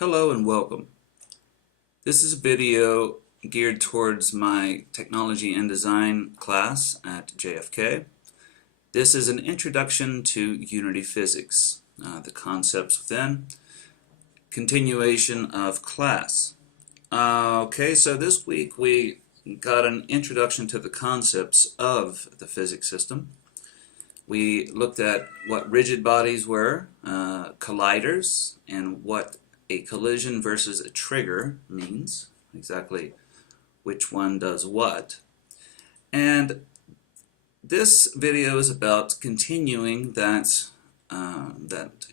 Hello and welcome. This is a video geared towards my technology and design class at JFK. This is an introduction to Unity physics, the concepts within, continuation of class. Okay, so this week we got an introduction to the concepts of the physics system. We looked at what rigid bodies were, colliders, and what a collision versus a trigger means, exactly which one does what. And this video is about continuing that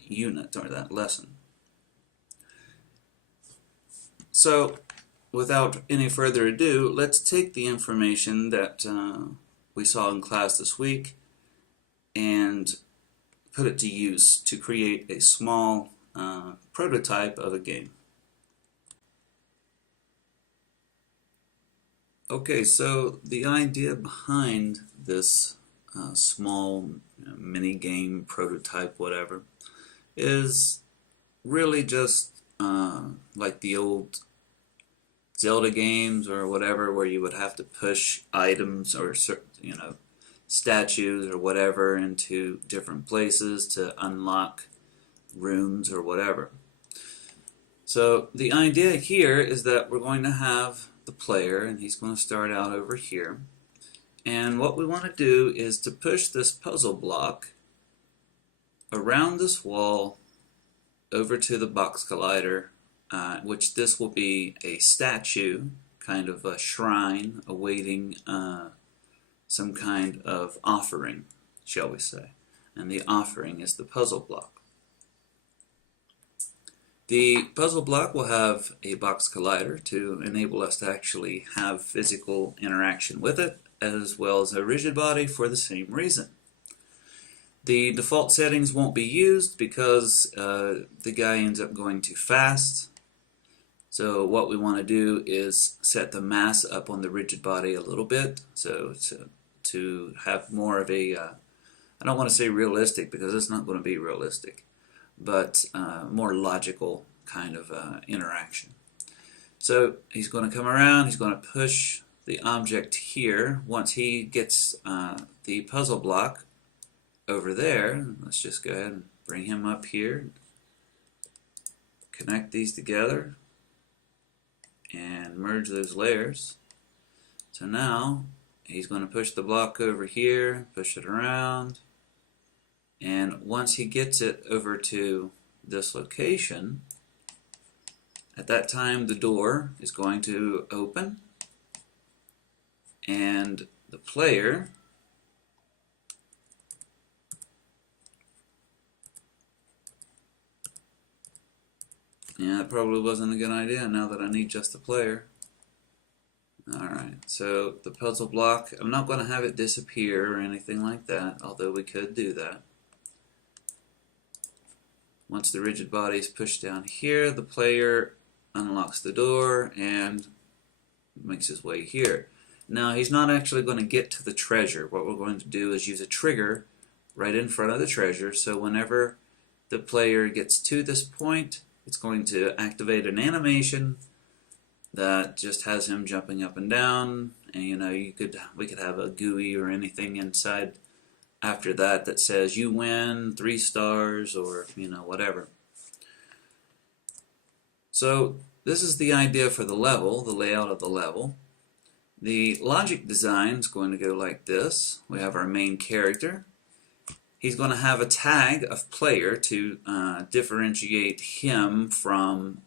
unit or that lesson. So without any further ado, let's take the information that we saw in class this week and put it to use to create a small prototype of a game. Okay, so the idea behind this small mini game prototype, whatever, is really just like the old Zelda games or whatever, where you would have to push items or statues or whatever into different places to unlock rooms or whatever. So the idea here is that we're going to have the player, and he's going to start out over here, and what we want to do is to push this puzzle block around this wall over to the box collider, which this will be a statue, kind of a shrine awaiting some kind of offering, shall we say, and the offering is the puzzle block. The puzzle block will have a box collider to enable us to actually have physical interaction with it, as well as a rigid body for the same reason. The default settings won't be used because the guy ends up going too fast. So what we want to do is set the mass up on the rigid body a little bit, so to have more of a, I don't want to say realistic because it's not going to be realistic, but more logical kind of interaction. So he's going to come around, he's going to push the object here. Once he gets the puzzle block over there, let's just go ahead and bring him up here, connect these together, and merge those layers. So now he's going to push the block over here, push it around, and once he gets it over to this location, at that time the door is going to open, and the player that probably wasn't a good idea now that I need just the player. Alright, so the puzzle block, I'm not going to have it disappear or anything like that, although we could do that. Once the rigid body is pushed down here, the player unlocks the door and makes his way here. Now he's not actually going to get to the treasure. What we're going to do is use a trigger right in front of the treasure, so whenever the player gets to this point, it's going to activate an animation that just has him jumping up and down, and we could have a GUI or anything inside after that that says you win 3 stars or whatever. So this is the idea for the level, the layout of the level. The logic design is going to go like this. We have our main character. He's going to have a tag of player to differentiate him from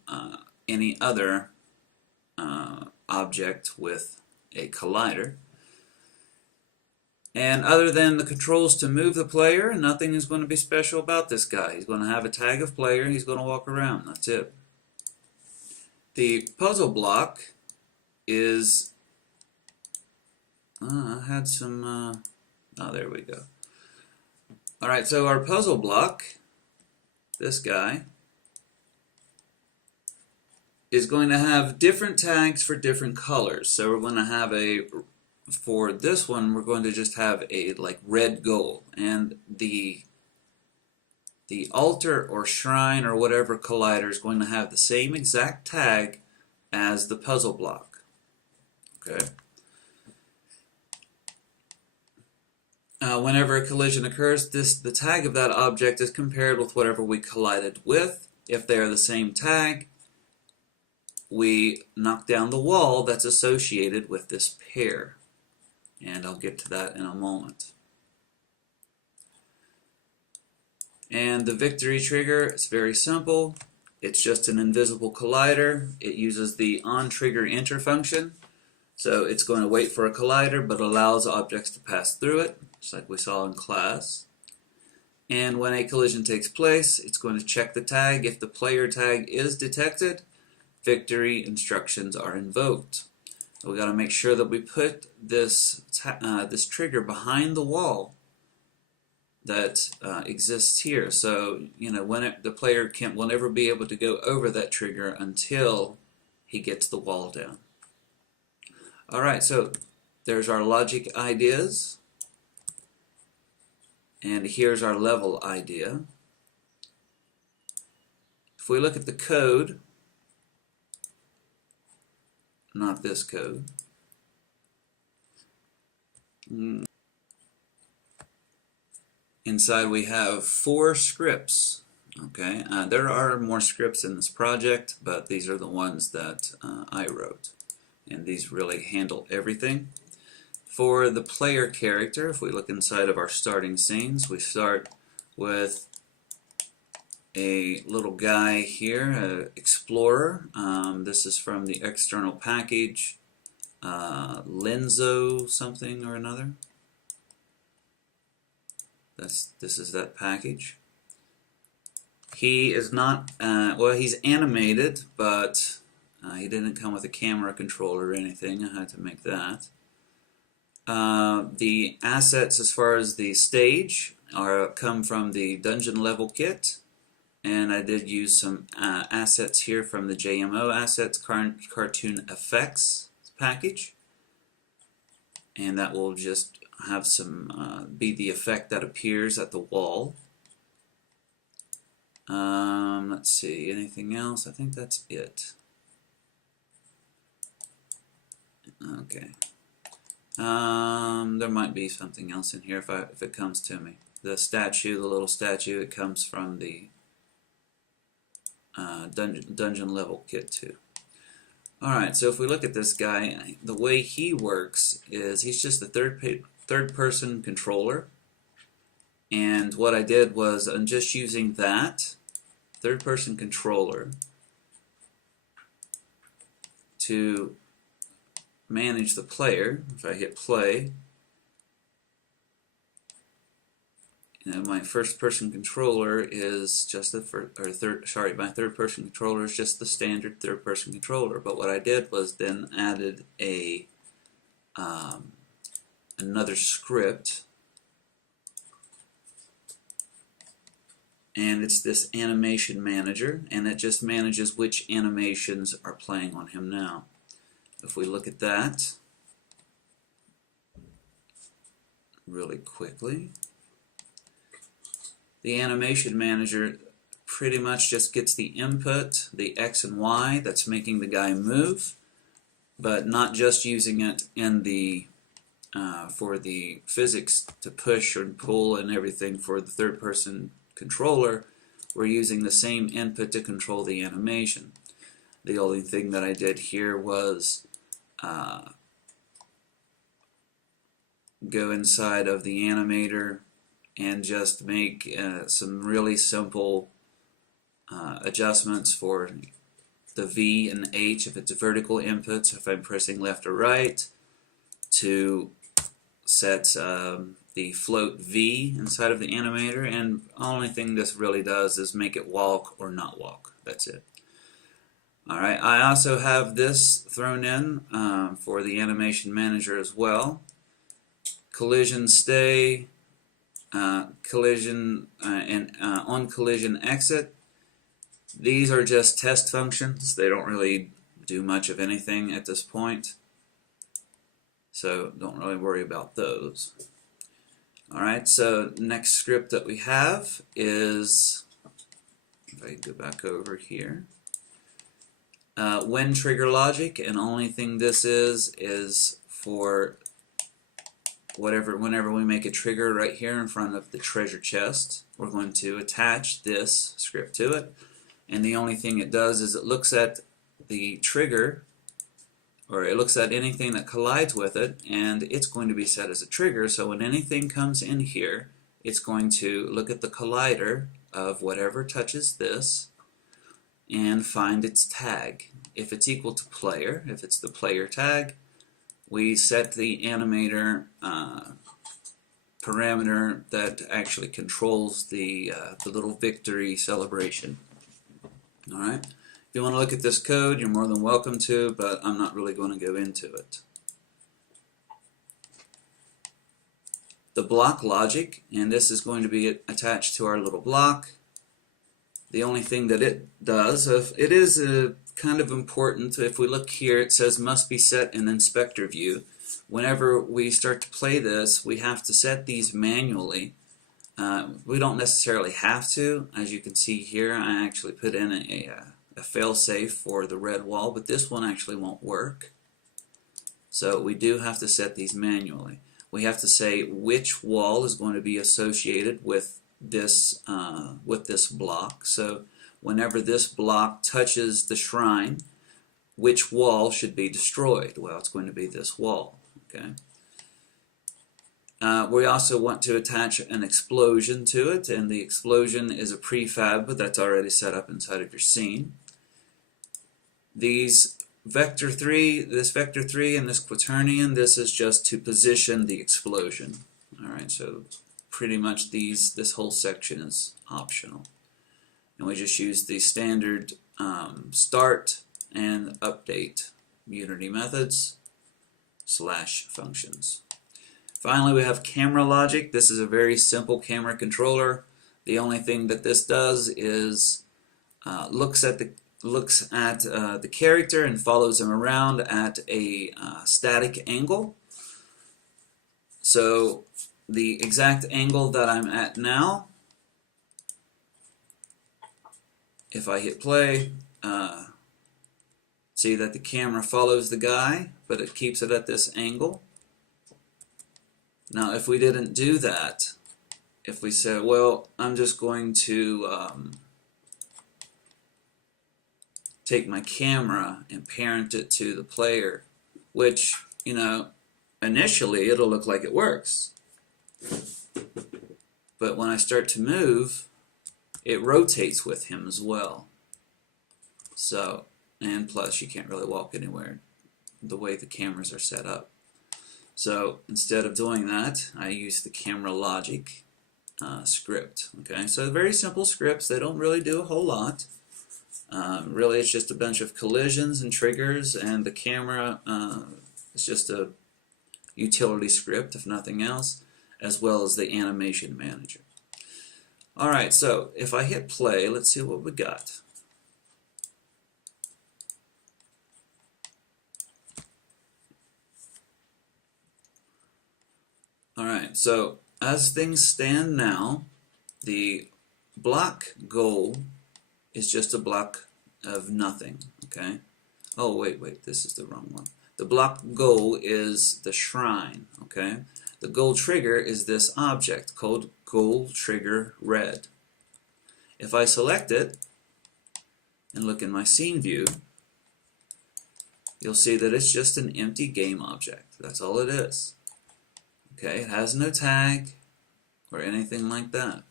any other object with a collider. And other than the controls to move the player, nothing is going to be special about this guy. He's going to have a tag of player, he's going to walk around, that's it. The puzzle block is, I had some, oh there we go. Alright, so our puzzle block, this guy, is going to have different tags for different colors. So we're going to have for this one, we're going to just have a red goal, and the the altar or shrine or whatever collider is going to have the same exact tag as the puzzle block. Okay. Whenever a collision occurs, the tag of that object is compared with whatever we collided with. If they are the same tag, we knock down the wall that's associated with this pair. And I'll get to that in a moment. And the victory trigger is very simple. It's just an invisible collider. It uses the onTriggerEnter function. So it's going to wait for a collider but allows objects to pass through it, just like we saw in class. And when a collision takes place, it's going to check the tag. If the player tag is detected, victory instructions are invoked. We've got to make sure that we put this trigger behind the wall that exists here. So, the player will never be able to go over that trigger until he gets the wall down. Alright, so there's our logic ideas. And here's our level idea. If we look at the code, not this code. Inside we have 4 scripts. Okay, there are more scripts in this project, but these are the ones that I wrote. And these really handle everything. For the player character, if we look inside of our starting scenes, we start with a little guy here, an explorer. This is from the external package, Lenzo something or another. This is that package. He is not, well, he's animated, but he didn't come with a camera controller or anything. I had to make that. The assets as far as the stage come from the dungeon level kit, and I did use some assets here from the JMO Assets Cartoon Effects package, and that will just have some be the effect that appears at the wall. Let's see, anything else? I think that's it. Okay. There might be something else in here if it comes to me. The statue, the little statue, it comes from the dungeon level kit too. Alright, so if we look at this guy, the way he works is he's just a third person controller. And what I did was I'm just using that third person controller to manage the player. If I hit play, my first person controller is just my third person controller is just the standard third person controller. But what I did was then added a another script, and it's this animation manager, and it just manages which animations are playing on him now. If we look at that really quickly, the animation manager pretty much just gets the input, the X and Y that's making the guy move, but not just using it in the for the physics to push and pull and everything for the third person controller. We're using the same input to control the animation. The only thing that I did here was go inside of the animator and just make some really simple adjustments for the V and H if it's vertical inputs, if I'm pressing left or right, to set the float V inside of the animator, and the only thing this really does is make it walk or not walk. That's it. Alright, I also have this thrown in for the animation manager as well. Collision stay, collision and on collision exit. These are just test functions. They don't really do much of anything at this point, so don't really worry about those. Alright, so next script that we have is, if I go back over here, when trigger logic, and only thing this is for whenever we make a trigger right here in front of the treasure chest, we're going to attach this script to it, and the only thing it does is it looks at the trigger, or it looks at anything that collides with it, and it's going to be set as a trigger. So when anything comes in here, it's going to look at the collider of whatever touches this and find its tag. If it's equal to player, if it's the player tag, we set the animator parameter that actually controls the little victory celebration. Alright? If you want to look at this code, you're more than welcome to, but I'm not really going to go into it. The block logic, and this is going to be attached to our little block. The only thing that it does, it is kind of important. If we look here, it says must be set in inspector view. Whenever we start to play this, we have to set these manually. We don't necessarily have to. As you can see here, I actually put in a fail-safe for the red wall, but this one actually won't work. So we do have to set these manually. We have to say which wall is going to be associated with this block. So whenever this block touches the shrine, which wall should be destroyed? Well, it's going to be this wall. Okay. We also want to attach an explosion to it, and the explosion is a prefab, but that's already set up inside of your scene. This vector 3 and this quaternion, this is just to position the explosion. Alright, so pretty much this whole section is optional. And we just use the standard start and update Unity methods / functions. Finally, we have camera logic. This is a very simple camera controller. The only thing that this does is looks at the character and follows him around at a static angle. So the exact angle that I'm at now, if I hit play, see that the camera follows the guy, but it keeps it at this angle. Now if we didn't do that, if we said, well, I'm just going to take my camera and parent it to the player, which, you know, initially it'll look like it works. But when I start to move, it rotates with him as well. So, and plus you can't really walk anywhere the way the cameras are set up. So instead of doing that, I use the camera logic script. Okay, so very simple scripts. They don't really do a whole lot. Really, it's just a bunch of collisions and triggers, and the camera is just a utility script, if nothing else, as well as the animation manager. Alright, so if I hit play, let's see what we got. Alright, so as things stand now, the block goal is just a block of nothing, okay? Oh, wait, this is the wrong one. The block goal is the shrine, okay? The goal trigger is this object called goal trigger red. If I select it and look in my scene view, you'll see that it's just an empty game object. That's all it is. Okay, it has no tag or anything like that.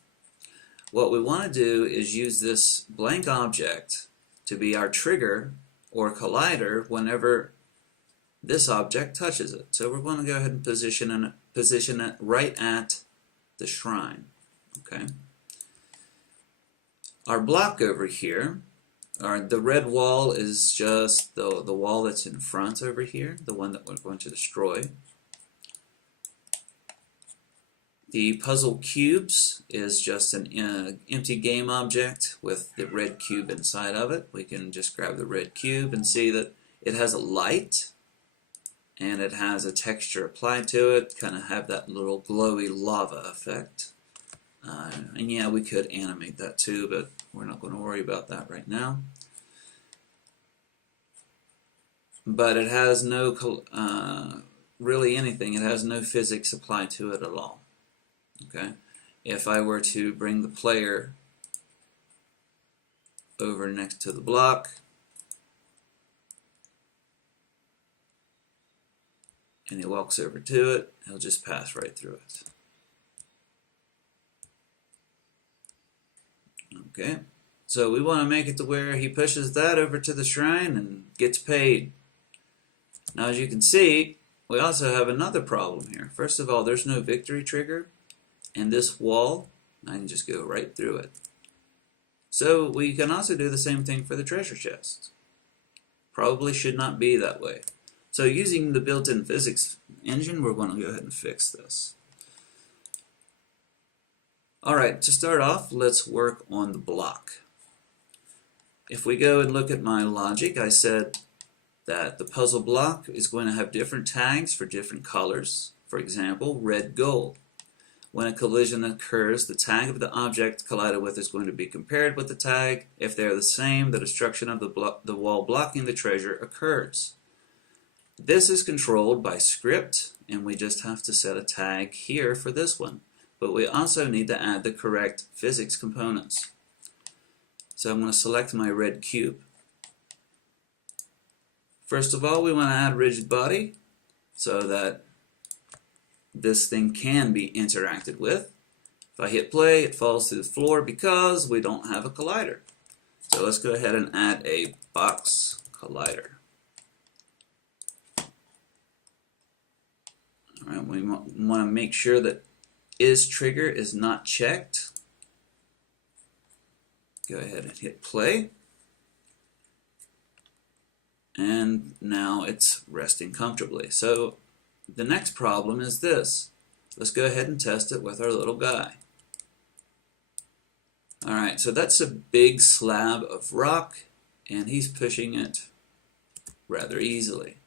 What we want to do is use this blank object to be our trigger or collider whenever this object touches it. So we're going to go ahead and position it right at the shrine. Okay. Our block over here, the red wall is just the wall that's in front over here, the one that we're going to destroy. The puzzle cubes is just an empty game object with the red cube inside of it. We can just grab the red cube and see that it has a light and it has a texture applied to it, kind of have that little glowy lava effect. And yeah, we could animate that too, but we're not going to worry about that right now. But it has no really anything. It has no physics applied to it at all. Okay, if I were to bring the player over next to the block and he walks over to it, he'll just pass right through it. Okay, so we want to make it to where he pushes that over to the shrine and gets paid. Now, as you can see, we also have another problem here. First of all, there's no victory trigger, and this wall, I can just go right through it. So we can also do the same thing for the treasure chest. Probably should not be that way. So using the built-in physics engine, we're going to go ahead and fix this. Alright, to start off, let's work on the block. If we go and look at my logic, I said that the puzzle block is going to have different tags for different colors. For example, red, gold. When a collision occurs, the tag of the object collided with is going to be compared with the tag. If they are the same, the destruction of the wall blocking the treasure occurs. This is controlled by script, and we just have to set a tag here for this one. But we also need to add the correct physics components. So I'm going to select my red cube. First of all, we want to add rigid body so that this thing can be interacted with. If I hit play, it falls to the floor because we don't have a collider. So let's go ahead and add a box collider. Alright, we want to make sure that is trigger is not checked. Go ahead and hit play. And now it's resting comfortably. So the next problem is this. Let's go ahead and test it with our little guy. Alright, so that's a big slab of rock, and he's pushing it rather easily.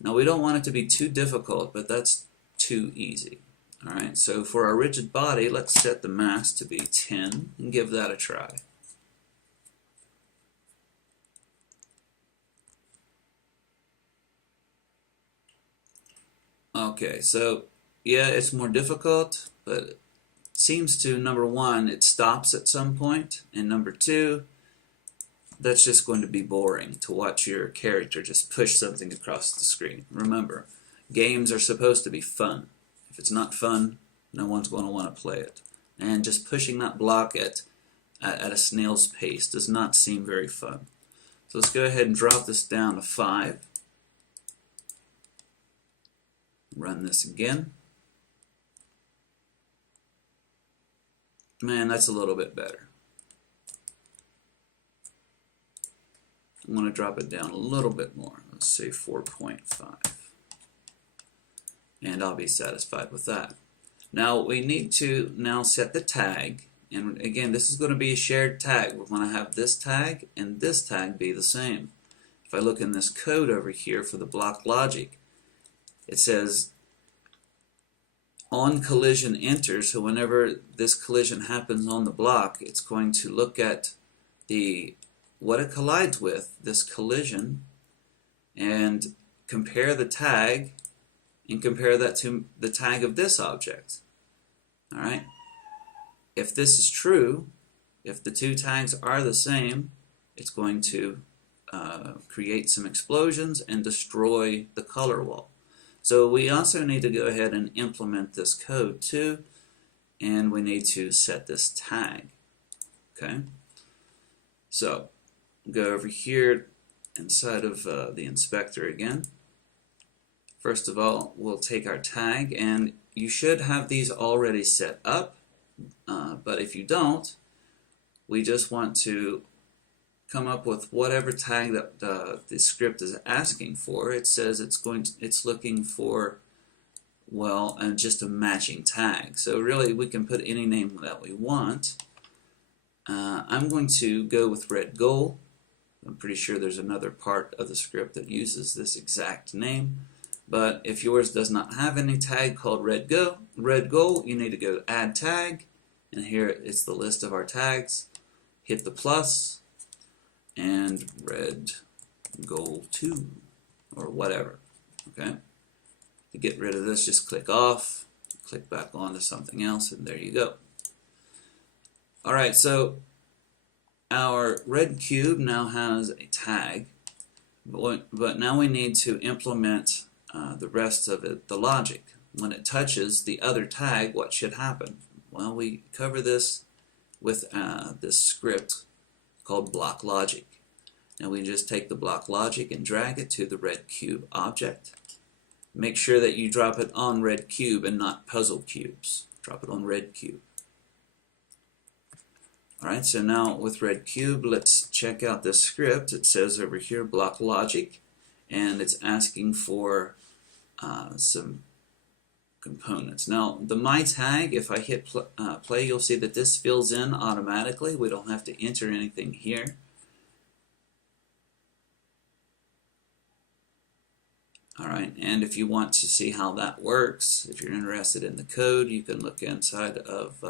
Now we don't want it to be too difficult, but that's too easy. Alright, so for our rigid body, let's set the mass to be 10 and give that a try. Okay, so yeah, it's more difficult, but it seems to, number one, it stops at some point, and number two, that's just going to be boring to watch your character just push something across the screen. Remember, games are supposed to be fun. If it's not fun, no one's going to want to play it. And just pushing that block at a snail's pace does not seem very fun. So let's go ahead and drop this down to 5. Run this again. Man, that's a little bit better. I'm going to drop it down a little bit more. Let's say 4.5. And I'll be satisfied with that. Now we need to now set the tag. And again, this is going to be a shared tag. We're going to have this tag and this tag be the same. If I look in this code over here for the block logic, it says on collision enter, so whenever this collision happens on the block, it's going to look at what it collides with, this collision, and compare the tag and compare that to the tag of this object. Alright? If this is true, if the two tags are the same, it's going to create some explosions and destroy the color wall. So we also need to go ahead and implement this code too, and we need to set this tag. Okay? So go over here inside of the inspector again. First of all, we'll take our tag, and you should have these already set up, but if you don't, we just want to come up with whatever tag that the script is asking for. It says it's looking for, well, just a matching tag. So really, we can put any name that we want. I'm going to go with red gold I'm pretty sure there's another part of the script that uses this exact name. But if yours does not have any tag called red goal, you need to go to add tag, and here it's the list of our tags. Hit the plus and red goal 2 or whatever. Okay. To get rid of this, just click off, click back on to something else, and there you go. All right, so our red cube now has a tag, but now we need to implement the rest of it, the logic. When it touches the other tag, what should happen? Well, we cover this with this script called block logic. Now we just take the block logic and drag it to the red cube object. Make sure that you drop it on red cube and not puzzle cubes. Drop it on red cube. Alright, so now with red cube, let's check out this script. It says over here block logic, and it's asking for some components. Now the my tag, if I hit play, you'll see that this fills in automatically. We don't have to enter anything here. Alright, and if you want to see how that works, if you're interested in the code, you can look inside of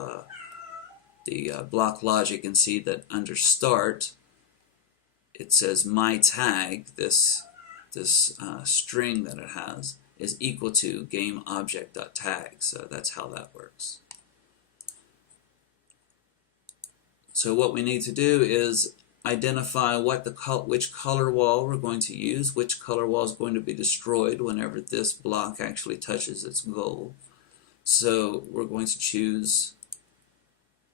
the block logic and see that under start it says my tag, this string that it has, is equal to GameObject.tag. So that's how that works. So what we need to do is identify which color wall we're going to use, which color wall is going to be destroyed whenever this block actually touches its goal. So we're going to choose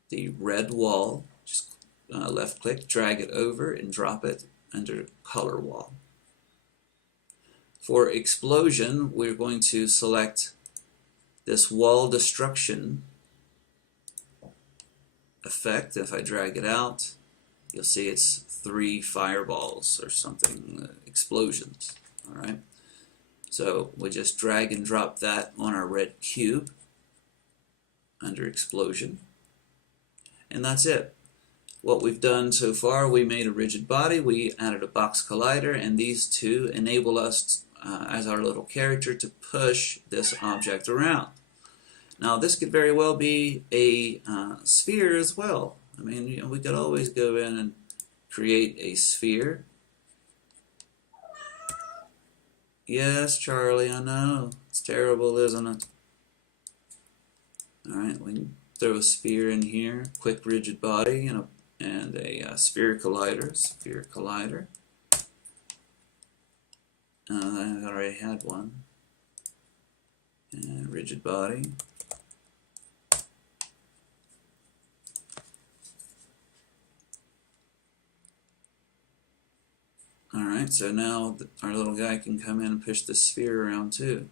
the red wall, just left click, drag it over and drop it under color wall. For explosion, we're going to select this wall destruction effect. If I drag it out, you'll see it's 3 fireballs or something, explosions. Alright, so we just drag and drop that on our red cube under explosion, and that's it. What we've done so far, we made a rigid body, we added a box collider, and these two enable us as our little character to push this object around. Now this could very well be a sphere as well. I mean, you know, we could always go in and create a sphere. Yes, Charlie, I know. It's terrible, isn't it? Alright, we can throw a sphere in here, quick rigid body, and a sphere collider. I already had one. And rigid body. Alright, so now our little guy can come in and push the sphere around too.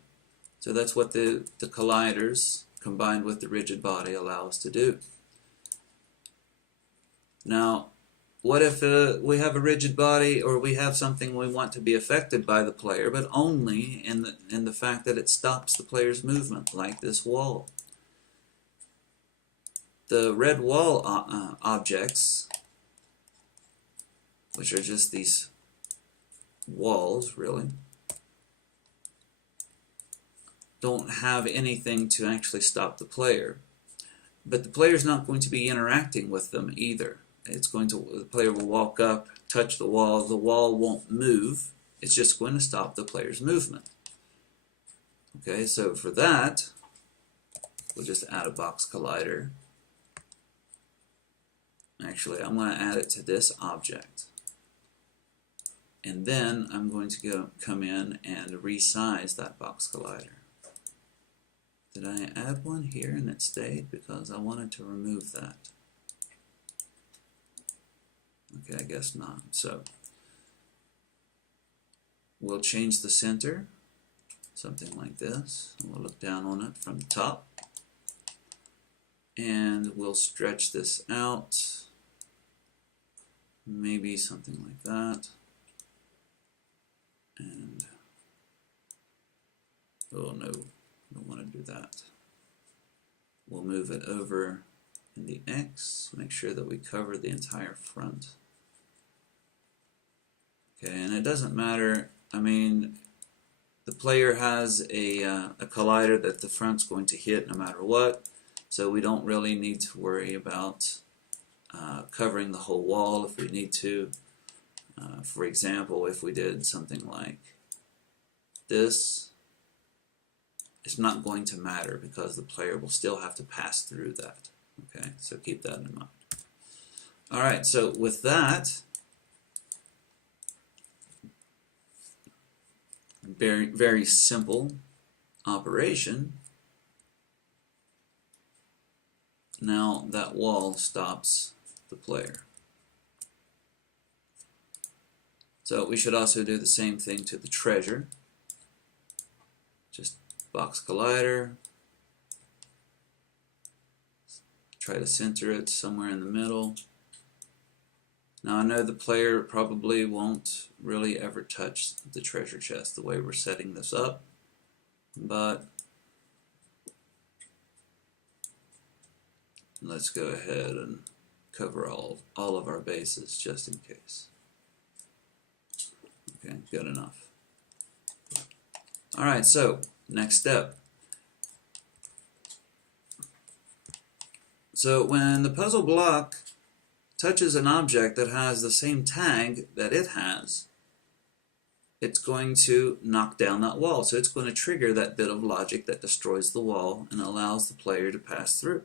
So that's what the colliders combined with the rigid body allow us to do. Now, what if we have a rigid body, or we have something we want to be affected by the player, but only in the fact that it stops the player's movement, like this wall? The red wall objects, which are just these walls, really, don't have anything to actually stop the player. But the player's not going to be interacting with them either. The player will walk up, touch the wall won't move, it's just going to stop the player's movement. Okay, so for that, we'll just add a box collider. Actually, I'm going to add it to this object. And then I'm going to come in and resize that box collider. Did I add one here and it stayed? Because I wanted to remove that. Okay, I guess not. So we'll change the center, something like this. We'll look down on it from the top. And we'll stretch this out. Maybe something like that. And oh no, I don't want to do that. We'll move it over in the X, make sure that we cover the entire front. Okay, and it doesn't matter, I mean, the player has a collider that the front's going to hit no matter what, so we don't really need to worry about covering the whole wall if we need to. For example, if we did something like this, it's not going to matter because the player will still have to pass through that. Okay, so keep that in mind. Alright, so with that, very, very simple operation. Now that wall stops the player. So we should also do the same thing to the treasure. Just box collider. Try to center it somewhere in the middle. Now I know the player probably won't really ever touch the treasure chest the way we're setting this up, but let's go ahead and cover all of our bases just in case. Okay, good enough. Alright, so next step. So when the puzzle block touches an object that has the same tag that it has, it's going to knock down that wall. So it's going to trigger that bit of logic that destroys the wall and allows the player to pass through.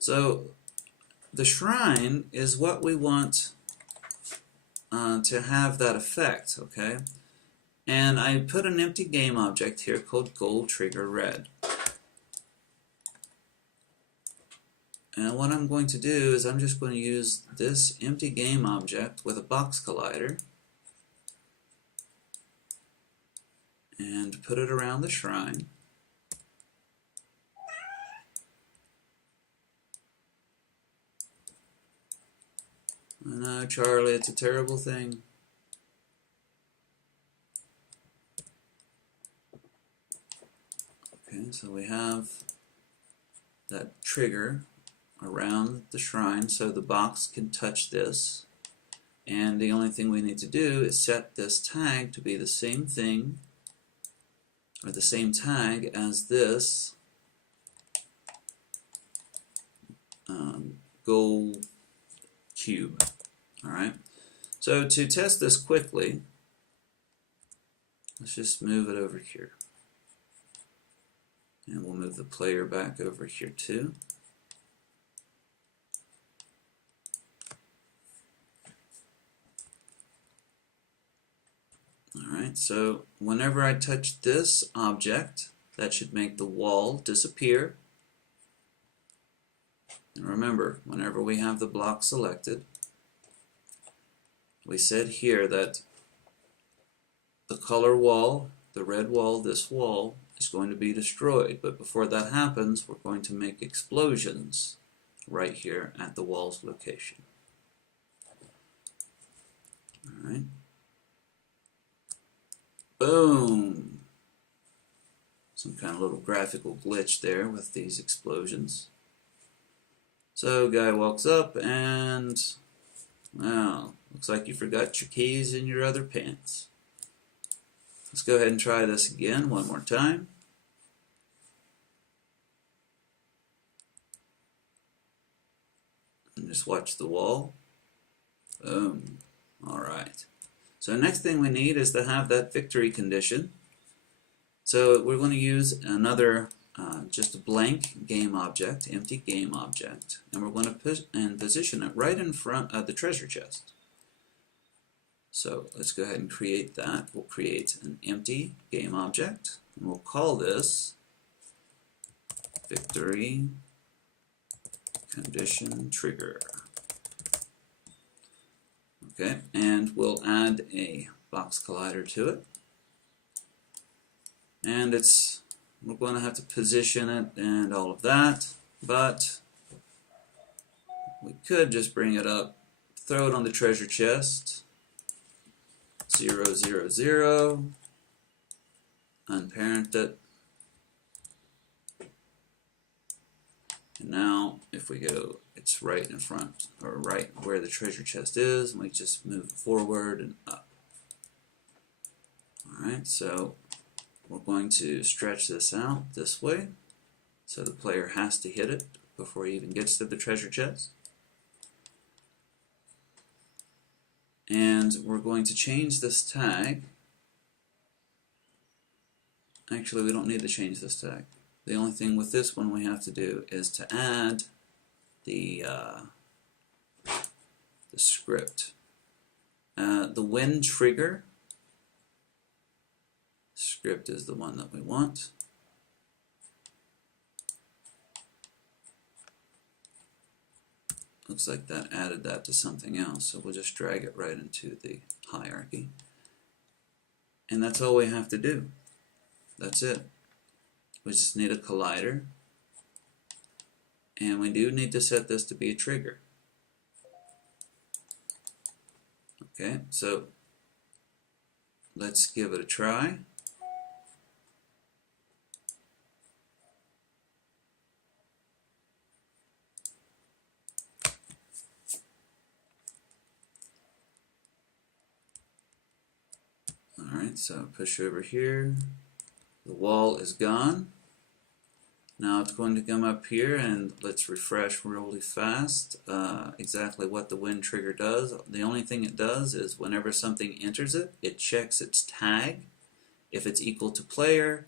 So the shrine is what we want to have that effect, okay? And I put an empty game object here called gold trigger red. And what I'm going to do is I'm just going to use this empty game object with a box collider and put it around the shrine. I know, Charlie, it's a terrible thing. Okay, so we have that trigger around the shrine so the box can touch this, and the only thing we need to do is set this tag to be the same thing or the same tag as this gold cube. Alright, so to test this quickly, let's just move it over here, and we'll move the player back over here too. Alright, so whenever I touch this object, that should make the wall disappear. And remember, whenever we have the block selected, we said here that the color wall, the red wall, this wall, is going to be destroyed. But before that happens, we're going to make explosions right here at the wall's location. Alright. Boom! Some kind of little graphical glitch there with these explosions. So guy walks up and, well, looks like you forgot your keys in your other pants. Let's go ahead and try this again one more time. And just watch the wall. Boom. Alright. So next thing we need is to have that victory condition. So we're going to use another just a blank game object, empty game object, and we're going to position it right in front of the treasure chest. So let's go ahead and create that. We'll create an empty game object, and we'll call this victory condition trigger. Okay, and we'll add a box collider to it. And we're going to have to position it and all of that, but we could just bring it up, throw it on the treasure chest, 0, 0, 0, unparent it, and now if we go it's right in front, or right where the treasure chest is, and we just move forward and up. Alright, so we're going to stretch this out this way, so the player has to hit it before he even gets to the treasure chest. And we're going to change this tag. Actually, we don't need to change this tag. The only thing with this one we have to do is to add the script. The when trigger script is the one that we want. Looks like that added that to something else, so we'll just drag it right into the hierarchy. And that's all we have to do. That's it. We just need a collider, and we do need to set this to be a trigger. Okay, so let's give it a try. Alright, so push over here. The wall is gone. Now it's going to come up here, and let's refresh really fast exactly what the when trigger does. The only thing it does is whenever something enters it, it checks its tag. If it's equal to player,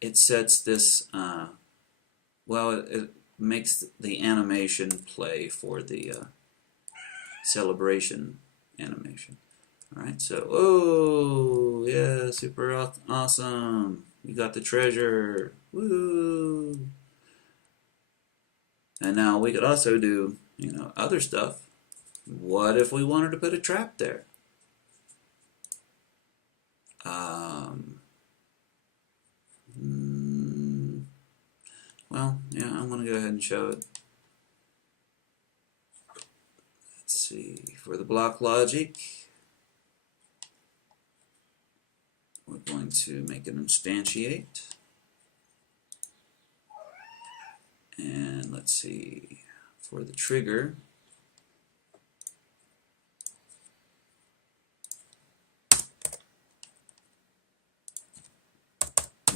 it sets this, it makes the animation play for the celebration animation. Alright, so, oh, yeah, super awesome. We got the treasure. Woo! And now we could also do, other stuff. What if we wanted to put a trap there? Well, yeah, I'm going to go ahead and show it. Let's see, for the block logic, we're going to make it instantiate. And let's see, for the trigger,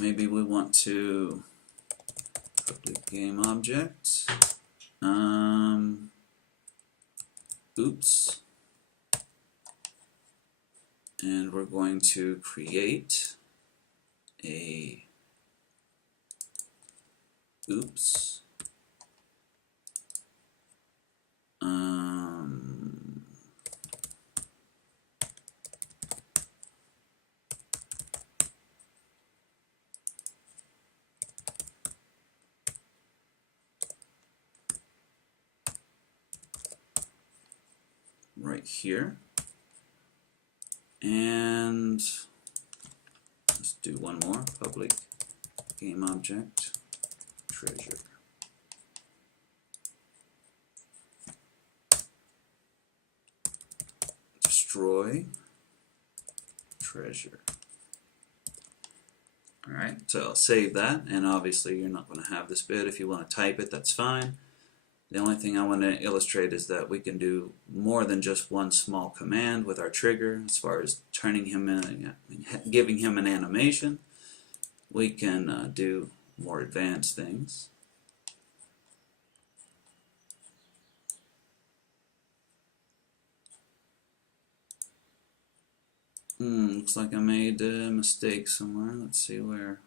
maybe we want to public game object, oops, and we're going to create a oops right here, and let's do one more, public game object treasure. Destroy treasure. Alright, so I'll save that, and obviously you're not going to have this bit. If you want to type it, that's fine. The only thing I want to illustrate is that we can do more than just one small command with our trigger as far as turning him in, giving him an animation. We can do more advanced things. Looks like I made a mistake somewhere. Let's see where.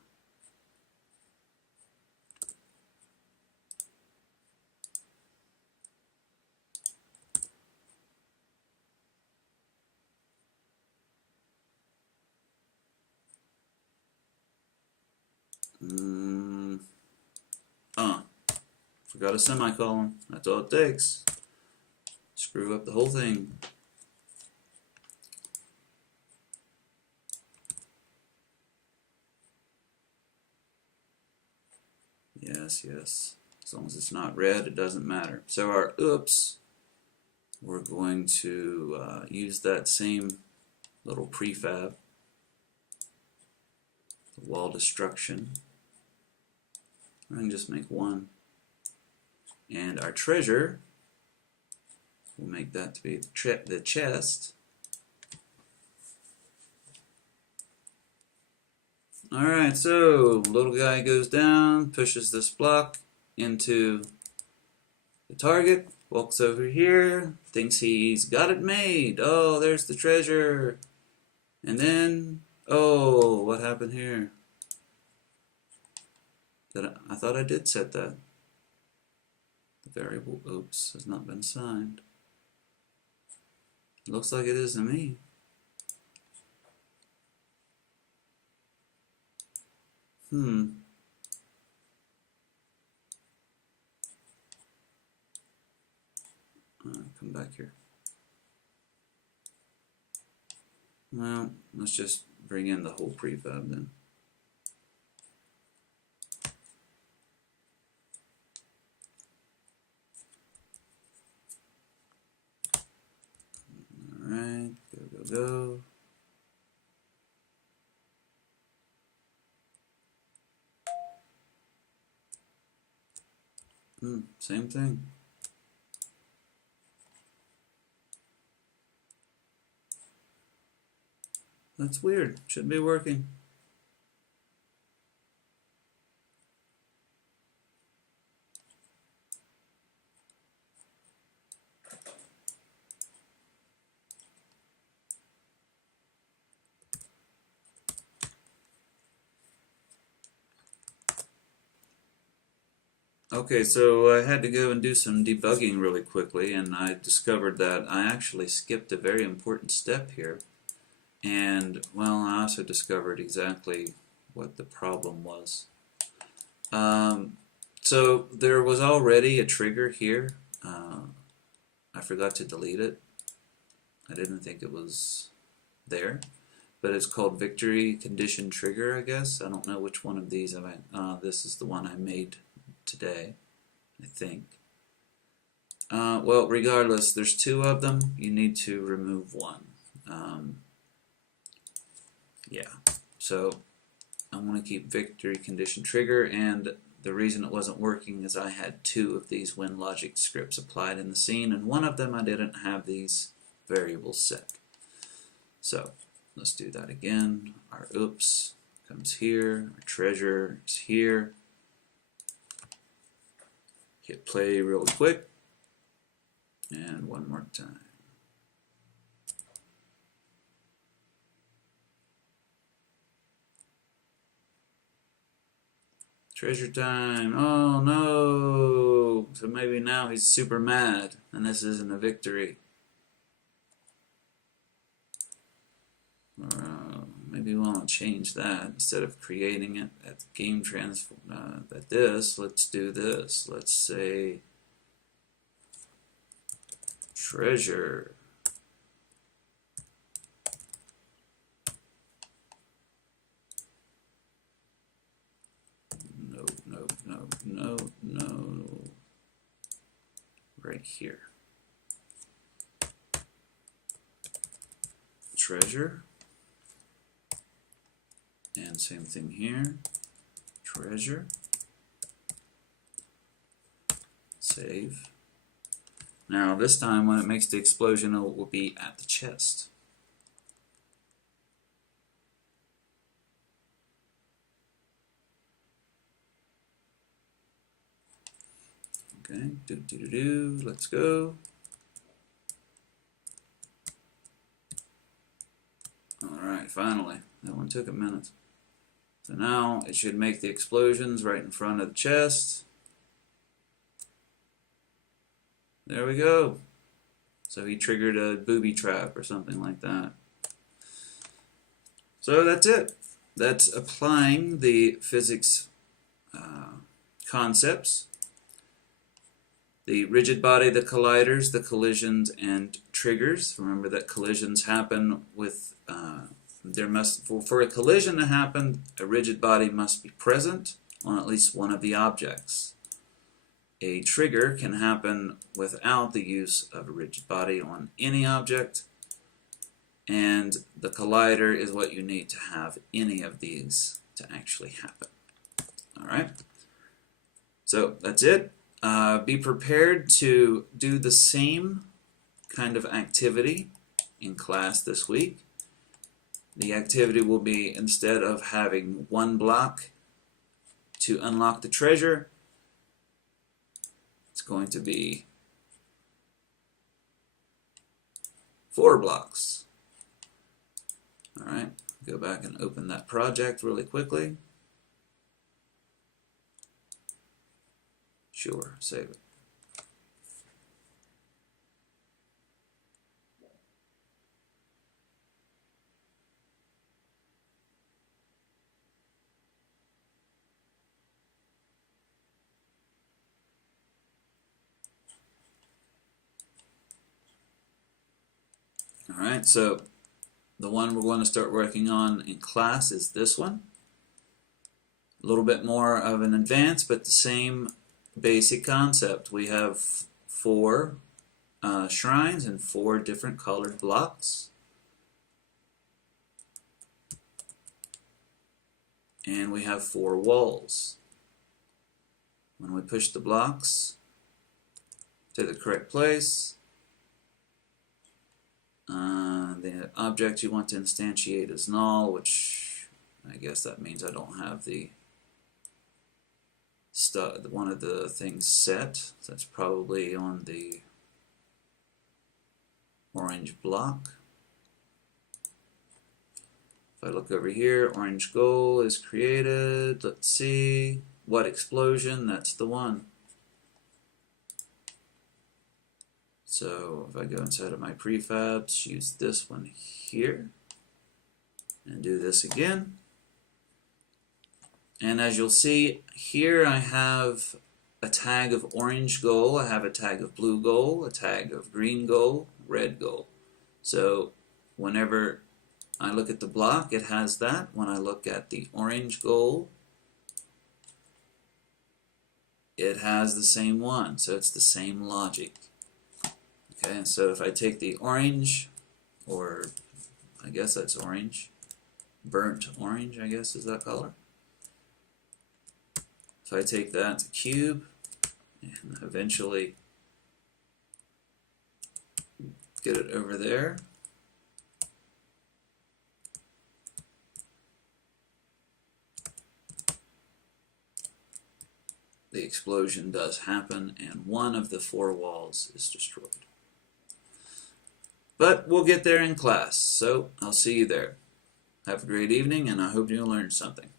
Forgot a semicolon. That's all it takes. Screw up the whole thing. Yes, yes. As long as it's not red, it doesn't matter. So our oops, we're going to use that same little prefab, the wall destruction. I can just make one. And our treasure, we'll make that to be the chest. Alright, so little guy goes down, pushes this block into the target, walks over here, thinks he's got it made. Oh, there's the treasure. And then, oh, what happened here? I thought I did set that. The variable, oops, has not been signed. It looks like it is to me. Come back here. Well, let's just bring in the whole prefab then. Alright, go. Same thing. That's weird. Shouldn't be working. Okay, so I had to go and do some debugging really quickly, and I discovered that I actually skipped a very important step here. And, well, I also discovered exactly what the problem was. So there was already a trigger here. I forgot to delete it. I didn't think it was there. But it's called victory condition trigger, I guess. I don't know which one of these this is the one I made today, I think. Well, regardless, there's two of them. You need to remove one. Yeah, so I want to keep victory condition trigger, and the reason it wasn't working is I had two of these WinLogic scripts applied in the scene, and one of them I didn't have these variables set. So let's do that again. Our oops comes here, our treasure is here. Hit play real quick, and one more time. Treasure time. Oh no! So maybe now he's super mad, and this isn't a victory. Or maybe we want to change that. Instead of creating it at game transform at this, let's do this. Let's say treasure. No. Right here. Treasure. And same thing here. Treasure. Save. Now this time when it makes the explosion, it will be at the chest. Okay, let's go. Alright, finally. That one took a minute. So now it should make the explosions right in front of the chest. There we go. So he triggered a booby trap or something like that. So that's it. That's applying the physics concepts. The rigid body, the colliders, the collisions, and triggers. Remember that collisions happen with, for a collision to happen, a rigid body must be present on at least one of the objects. A trigger can happen without the use of a rigid body on any object, and the collider is what you need to have any of these to actually happen. Alright, so that's it. Be prepared to do the same kind of activity in class this week. The activity will be, instead of having one block to unlock the treasure, it's going to be 4 blocks. Alright, go back and open that project really quickly. Sure, save it. Alright, so the one we're going to start working on in class is this one. A little bit more of an advance, but the same basic concept. We have 4 shrines and 4 different colored blocks. And we have 4 walls. When we push the blocks to the correct place, the object you want to instantiate is null, which I guess that means I don't have the one of the things set. So that's probably on the orange block. If I look over here, orange goal is created. Let's see, what explosion? That's the one. So if I go inside of my prefabs, use this one here, and do this again. And as you'll see, here I have a tag of orange goal, I have a tag of blue goal, a tag of green goal, red goal. So whenever I look at the block, it has that. When I look at the orange goal, it has the same one. So it's the same logic. Okay, so if I take the orange, or I guess that's orange, burnt orange, I guess is that color. So I take that to cube, and eventually get it over there. The explosion does happen, and one of the 4 walls is destroyed. But we'll get there in class, so I'll see you there. Have a great evening, and I hope you learned something.